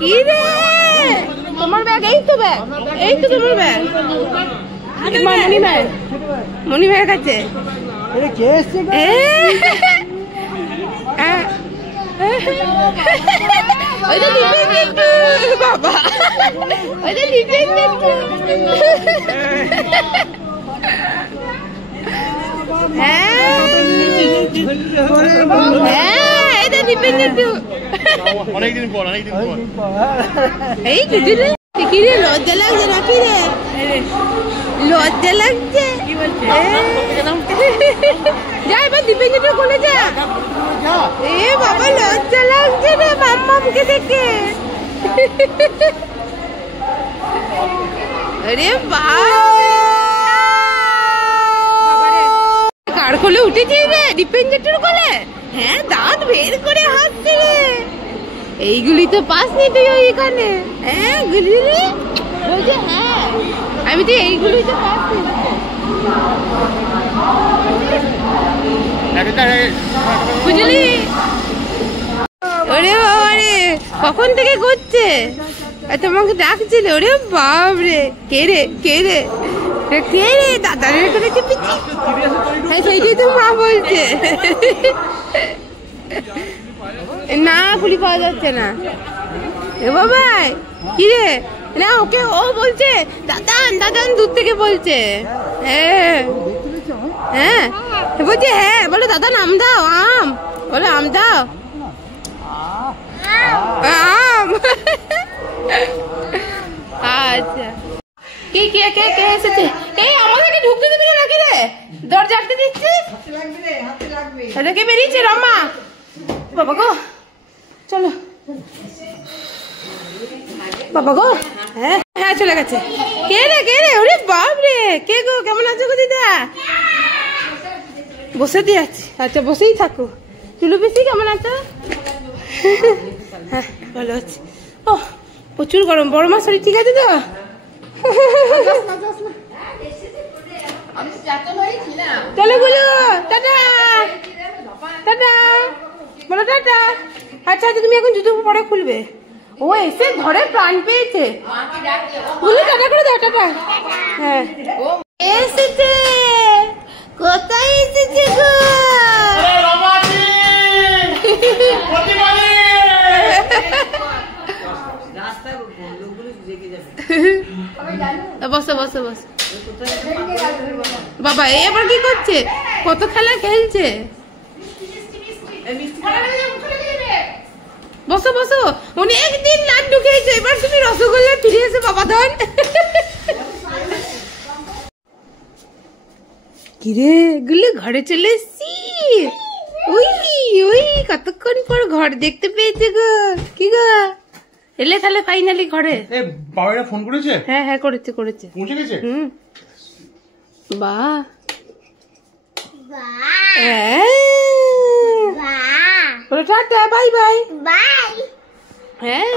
কি রে তোমার ব্যাগ? এই তো ব্যাগ, এই তো তোমার ব্যাগ। মনি ভাইয়ের কাছে বাবা অনেকদিন পর এই কি রে লজ্জা লাগছে নাকি রে? লজ্জা লাগছে? যা এবার দীপেন্দ্র কোলে যা। এ বাবা লজ্জা লাগছে রে মাম্মামকে দেখে। আরে কার কোলে উঠেছি রে? দীপেন্দ্রের কোলে? হ্যাঁ, দাঁত বের করে হাসছে রে। এইগুলি তো পাসনি তুই ওইখানে? হ্যাঁ গুলি বলছে হ্যাঁ, আমি তো এইগুলি তো পাসনি। বুঝলি? ওরে বাবা রে, কখন থেকে করছে? তোমাকে ডাকছিল? ওরে বাবরে, কে রে কে রে কে রে? দাদারের করে চেপেছি। হ্যাঁ সেইটাই তো মা বলছে। না খুলি পাওয়া যাচ্ছে না। এ বাবাই কি রে? না ওকে ও বলছে দাদান দাদান দূর থেকে বলছে। হ্যাঁ হ্যাঁ বলছে হ্যাঁ, বলো দাদা আম দাও, আম বলো, আম দাও, আম। আচ্ছা কে কে কে কে এসেছে? এই আমাদেরকে ঢুকতে দিবি না নাকি রে? দরজা আটকে দিচ্ছিস? কে বেরিয়েছে? রমা বাবা গো, চলো বাবা গো। হ্যাঁ হ্যাঁ চলে গেছে। কে রে কে রে? ওরে বাপ রে, কে গো? কেমন আছো গো দিদা? বসে দিয়ে আছি। আচ্ছা বসেই থাকো। চুলু পিসি কেমন আছো? হ্যাঁ ভালো আছি। ও প্রচুর গরম। বড় মা শরীর ঠিক আছে তো? চলো বলো টাটা টাটা, বলো টাটা। আচ্ছা আচ্ছা তুমি এখন জুতো পরে খুলবে। ও এসে ধরে প্রাণ পেয়েছে। বলো টাটা করে দাও, টাটা। হ্যাঁ এসেছে। কোথায় এসেছে গো? বসো বসো বসো। বাবা এ আবার কি করছে? কত খেলা খেলছে। বসো বসো। অনেকদিন লাড্ডু খেয়েছে, এবার তুমি রসগোল্লা ফিরে এসে বাবা ধন। কিরে গুলো ঘরে চলে এসছি। ওই ওই কতক্ষণ পর ঘর দেখতে পেয়েছে গো। কি গো এলে তাহলে ফাইনালি ঘরে? বাবারা ফোন করেছে? হ্যাঁ হ্যাঁ করেছে করেছে। পৌঁছে গেছে? বাহ টাটা বাই বাই বাই। হ্যাঁ